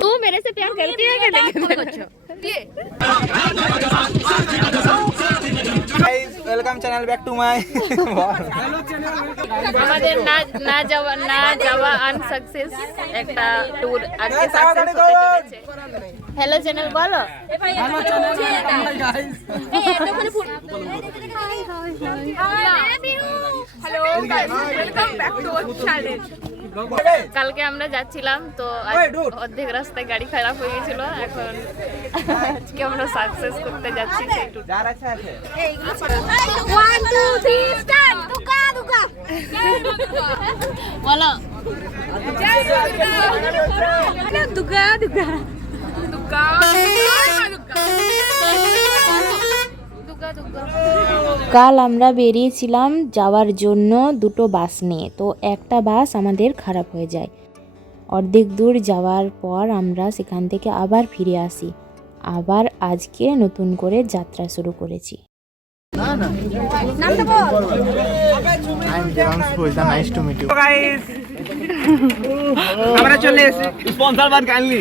तू मेरे से प्यार करती है कि नहीं? Welcome channel back to my আমাদের না যাওয়া আনসাকসেস একটা ট্যুর আজকে সাকসেস হতে চলেছে। হ্যালো চ্যানেল বলো। Hello channel guys. Hello guys, welcome back to our channel. কালকে আমরা যাচ্ছিলাম তো অর্ধেক রাস্তায় গাড়ি খারাপ হয়ে গেছিল, এখন আজকে আমরা সাকসেস করতে যাচ্ছি সেই ট্যুর। যার আচ্ছা আছে 1 2 3 স্টার্ট। দুকা দুকা বলো। দুকা দুকা দুকা কাল আমরা বেরিয়েছিলাম যাওয়ার জন্য দুটো বাস নিয়ে, তো একটা বাস আমাদের খারাপ হয়ে যায়। অর্ধেক দূর যাওয়ার পর আমরা সেখান থেকে আবার ফিরে আসি, আবার আজকে নতুন করে যাত্রা শুরু করেছি। আমরা চলে এসেছি স্পন্সর বান কাইন্ডলি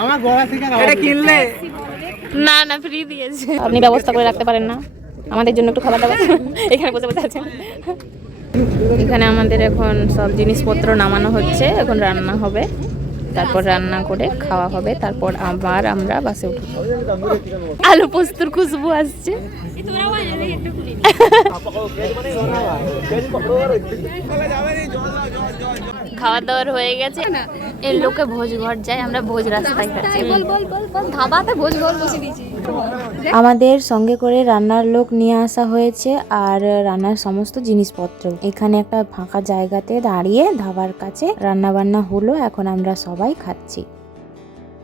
আমার গোড়া থেকে এটা কিনলে না না ফ্রি দিয়েছে। আপনি ব্যবস্থা করে রাখতে পারেন না আমাদের জন্য একটু খাবার দাবার? এখানে বসে বসে আছেন। এখানে আমাদের এখন সব জিনিসপত্র নামানো হচ্ছে, এখন রান্না হবে, তারপর রান্না করে খাওয়া হবে, তারপর আবার আমরা বাসে উঠব। আলু পোস্তর খুশবু আসছে। খাওয়া দাওয়ার হয়ে গেছে, এর লোকে ভোজ ঘর যায়, আমরা ভোজ রাস্তায় খাচ্ছি। ধাবাতে ভোজ ঘর বসে দিয়েছি। আমাদের সঙ্গে করে রান্নার লোক নিয়ে আসা হয়েছে আর রান্নার সমস্ত জিনিসপত্র। এখানে একটা ফাঁকা জায়গাতে দাঁড়িয়ে ধাবার কাছে রান্না বান্না হলো, এখন আমরা সবাই খাচ্ছি।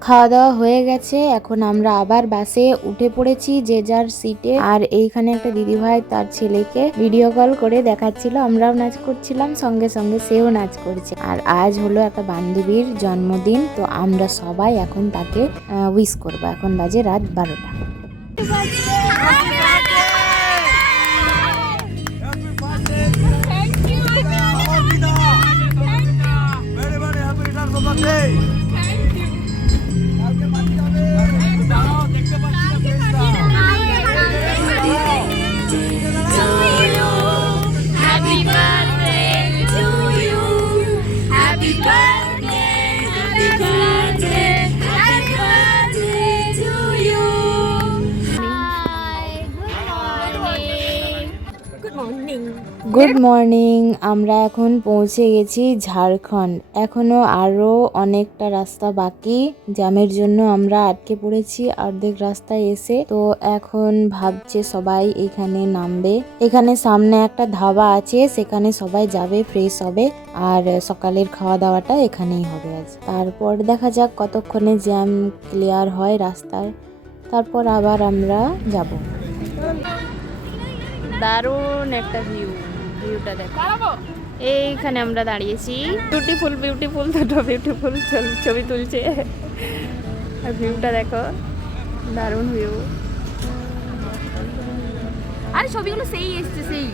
খাওয়া দাওয়া হয়ে গেছে, এখন আমরা আবার বাসে উঠে পড়েছি যে যার সিটে। আর এইখানে একটা দিদিভাই তার ছেলেকে ভিডিও কল করে দেখাচ্ছিল, আমরাও নাচ করছিলাম, সঙ্গে সঙ্গে সেও নাচ করছে। আর আজ হলো একটা বান্ধবীর জন্মদিন, তো আমরা সবাই এখন তাকে উইশ করবো। এখন বাজে রাত 12টা। Good morning. আমরা এখন পৌঁছে গেছি ঝাড়খণ্ড। এখনো আরো অনেকটা রাস্তা বাকি, জ্যামের জন্য আমরা আটকে পড়েছি অর্ধেক রাস্তায় এসে। তো এখন ভাবছে সবাই এখানে নামবে। এখানে সামনে একটা ধাবা আছে, সেখানে সবাই যাবে, ফ্রেশ হবে, আর সকালের খাওয়া দাওয়াটা এখানেই হবে আজ। তারপর দেখা যাক কতক্ষণে জ্যাম ক্লিয়ার হয় রাস্তার, তারপর আবার আমরা যাব। দারুণ একটা ভিউটা দেখো। এইখানে আমরা দাঁড়িয়েছি, বিউটিফুল দুটো বিউটিফুল ছবি তুলছে। আর ভিউটা দেখো, দারুণ ভিউ। আর ছবিগুলো সেই এসছে, সেই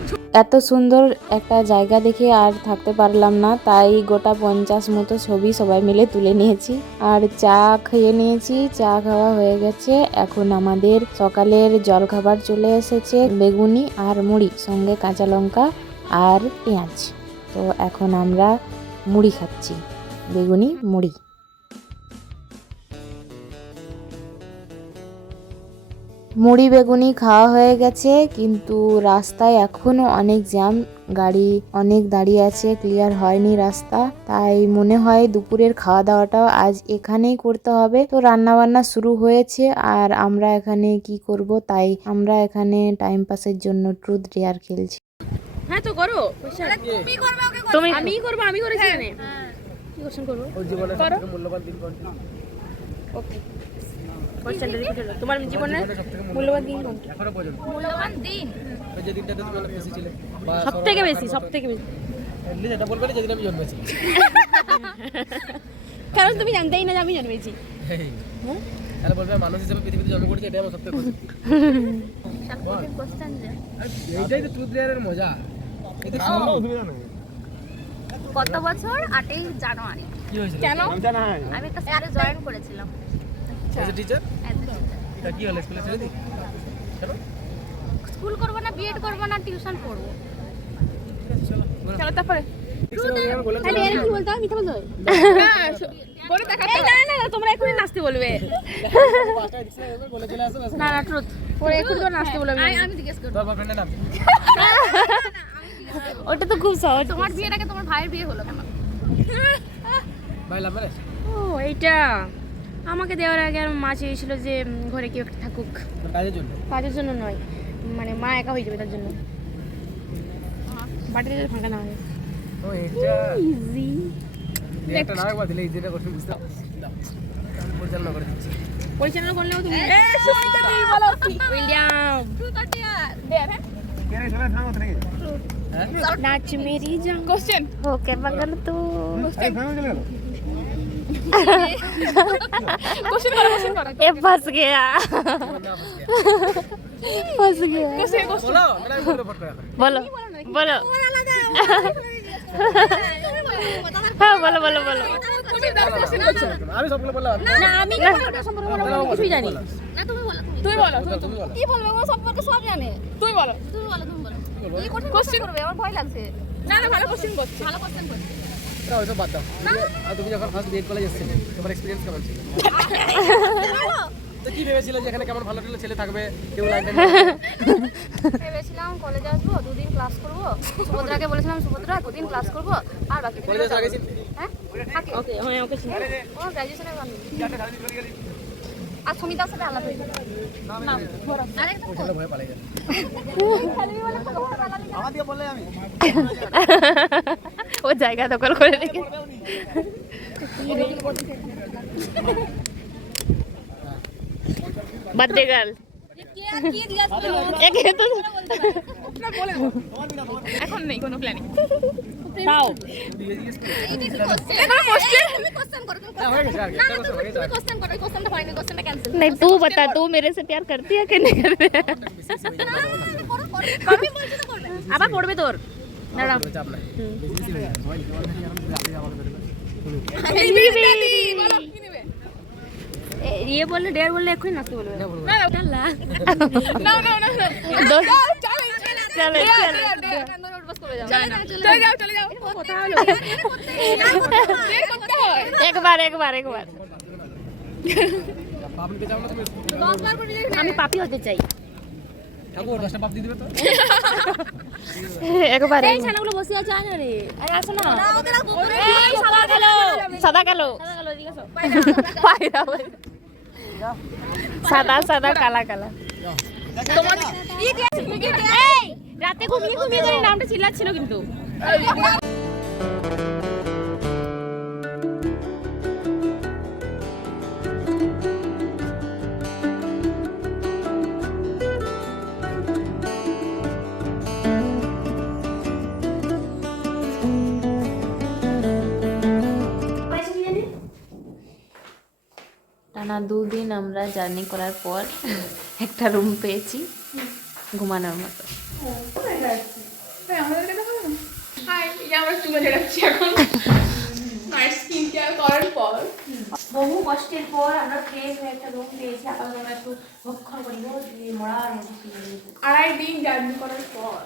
এত সুন্দর একটা জায়গা দেখে আর থাকতে পারলাম না, তাই গোটা 50 মতো ছবি সবাই মিলে তুলে নিয়েছি। আর চা খেয়ে নিয়েছি, চা খাওয়া হয়ে গেছে। এখন আমাদের সকালের জলখাবার চলে এসেছে, বেগুনি আর মুড়ি, সঙ্গে কাঁচা লঙ্কা আর পেঁয়াজ। তো এখন আমরা মুড়ি খাচ্ছি, বেগুনি মুড়ি। মুড়ি বেগুনি খাওয়া হয়ে গেছে, কিন্তু রাস্তায় এখনো অনেক জ্যাম, গাড়ি অনেক দাঁড়িয়ে আছে, ক্লিয়ার হয়নি রাস্তা। তাই মনে হয় দুপুরের খাওয়া দাওয়াটাও আজ এখানেই করতে হবে। তো রান্না বান্না শুরু হয়েছে, আর আমরা এখানে কি করব, তাই আমরা এখানে টাইম পাসের জন্য ট্রুথ ডেয়ার খেলছি। হ্যাঁ তো করো, তুমি করবে, ওকে করবে, আমি করব, আমি করেছি এখানে। কি কোশ্চেন করব? ওর জীবনের সবথেকে মূল্যবান দিন কোনটা? ওকে, কোশ্চেনটা রিপিট করো। তোমার জীবনের মূল্যবান দিন কোনটা? এখনো পর্যন্ত মূল্যবান দিন ওই যে দিনটাতে তুমি অনেক বেশি ছিলে, সবথেকে বেশি এমনি যেটা বলবে না, যেদিন আমি জন্মেছি। কারণ তুমি জানতেই না যে আমি জন্মেছি। হ্যাঁ, তাহলে বলবে মানুষ হিসেবে পৃথিবীতে জন্ম করেছে, এটাই আমার সবথেকে খুশি। সাকসেসের কোশ্চেন যে এইটাই তো ট্রুথ ডেয়ারের মজা। এটা শুনো, অসুবিধা নেই। গত বছর 8ই জানুয়ারি কি হয়েছিল? কেন? নাম জানা হয়? আমি একটা স্কুলে জয়েন করেছিলাম As a teacher? as a teacher। এটা কি হলো স্কুলে ছেড়ে দি? কেন? স্কুল করবো না, বিএড করবো না, টিউশন পড়বো। চলো। চলো তারপরে আমি বলে তাহলে এর কি বলতে হবে, মিথ্যা বলতে হবে? না বলে দেখাতে না না তোমরা এখনই নাচতে বলবে বলে চলে আসো না না ট্রুথ পরে এখনই তো নাচতে বলবে আমি জিজ্ঞেস করবো। তোর বয়ফ্রেন্ডের নাম কি? ওটা তো খুব সহজ তোমার বিয়ের আগে তোমার ভাইয়ের বিয়ে হলো কেন? ভাই লাভ ম্যারেজ? ও এইটা আমাকে দেওয়ার আগে আমার মা চেয়েছিল যে ঘরে কেউ একটা থাকুক তোর কাজের জন্য? কাজের জন্য নয় মানে মা একা হয়ে যাবে তার জন্য বাড়িতে যদি ফাঁকা না হয় ও এটা ইজি একটা নাটক বাদ দিলে এই দিনে করতে বুঝতে দাও আমি পরিচালনা করে দিচ্ছি পরিচালনা করলেও তুমি উইলিয়াম কেরে চলে থামো তুমি হ্যাঁ नाच मेरी जान क्वेश्चन होके बगल तू এই থামো চলে গেল क्वेश्चन करो ए फंस गया फंस गया বলো মানে বলে ফট করে बोलो बोलो हाँ बोलो बोलो बोलो আমি সবগুলো বললাম না আমি সম্পর্কে কিছুই জানি না তুমি বলো, তুই বলো তুমি বলো কি বলবে? ও সম্পর্কে সব জানে। তুই বলো তুমি বলো, তুমি বলো। এই কোশ্চেন কোশ্চেন করবে, আমার ভয় লাগছে। না না ভালো কোশ্চেন করছিস ভালো কোশ্চেন করছে। এটা হয়তো বাদ দাও আর তুমি যখন ফার্স্ট বিএড কলেজ এসেছিলে তোমার এক্সপেরিয়েন্স কেমন ছিল তো কি ভেবেছিলে যে এখানে কেমন ভালো ভালো ছেলে থাকবে কেউ লাইন ভেবেছিলাম কলেজে আসবো, 2 দিন ক্লাস করবো। সুভদ্রাকে বলেছিলাম, সুভদ্রা 2 দিন ক্লাস করবো আর বাকি দিন কলেজে আগে চিনতে হ্যাঁ থাকে। ওকে হ্যাঁ ওকে চিনি ও গ্র্যাজুয়েশনের বান্ধবী। আর সুমিতার সাথে আলাদা হয়ে গেল। না আরেকটা চলো ভয় পালিয়ে গেল আমার দিয়ে বললে আমি वो जाएगा तो कल खोले लेकिन बर्थडे गर्ल एक है तो এখন নেই কোনো প্ল্যানিং তাও কোশ্চেন করো। হয়ে গেছে আর কি না তুমি কোশ্চেন করো, কোশ্চেনটা হয়নি, কোশ্চেনটা ক্যান্সেল। नहीं तू बता तू मेरे से प्यार करती है कि नहीं करती है? আমি বলছি তো করবে। আবার পড়বে তোর দাঁড়াও চাপ নাই বেশি হয়ে যায় সবাই আমার কাছে আমাকে বের ये बोलले डेढ़ बोलले এখনই নাচতে বলবে না বলবো না না না না दो চলে चले चले চলে যাও কথা হলো করতে হয় एक बार एक बार एक बार পাপ নিতে চাও না তুমি 10 বার করে আমি পাপি হতে চাই ঠাকুর 10টা পাপ দিয়ে দিবে তো एक बार এই ছানাগুলো বসে আছে আয় না রে আরে আসো না ওদের এই সাদা কালো सादा कालो সাদা কালো এদিকে আসো पायरा सादा सादा काला काला তোমার এই রাতে ঘুমিয়ে ঘুমিয়ে করে নামটা চিল্লাচ্ছিল কিন্তু টানা 2 দিন আমরা জার্নি করার পর একটা রুম পেয়েছি ঘুমানোর মতো হাই এটা আমরা চুলে ঝেড়াচ্ছি এখন নাইট স্কিন কেয়ার করার পর বহু কষ্টের পর আমরা ফ্রেশ হয়ে একটা রুম পেয়েছি আপাতত আমরা একটু ভক্ষণ করিব দিয়ে মরার মতো শুয়ে রইব 2.5 দিন জার্নি করার পর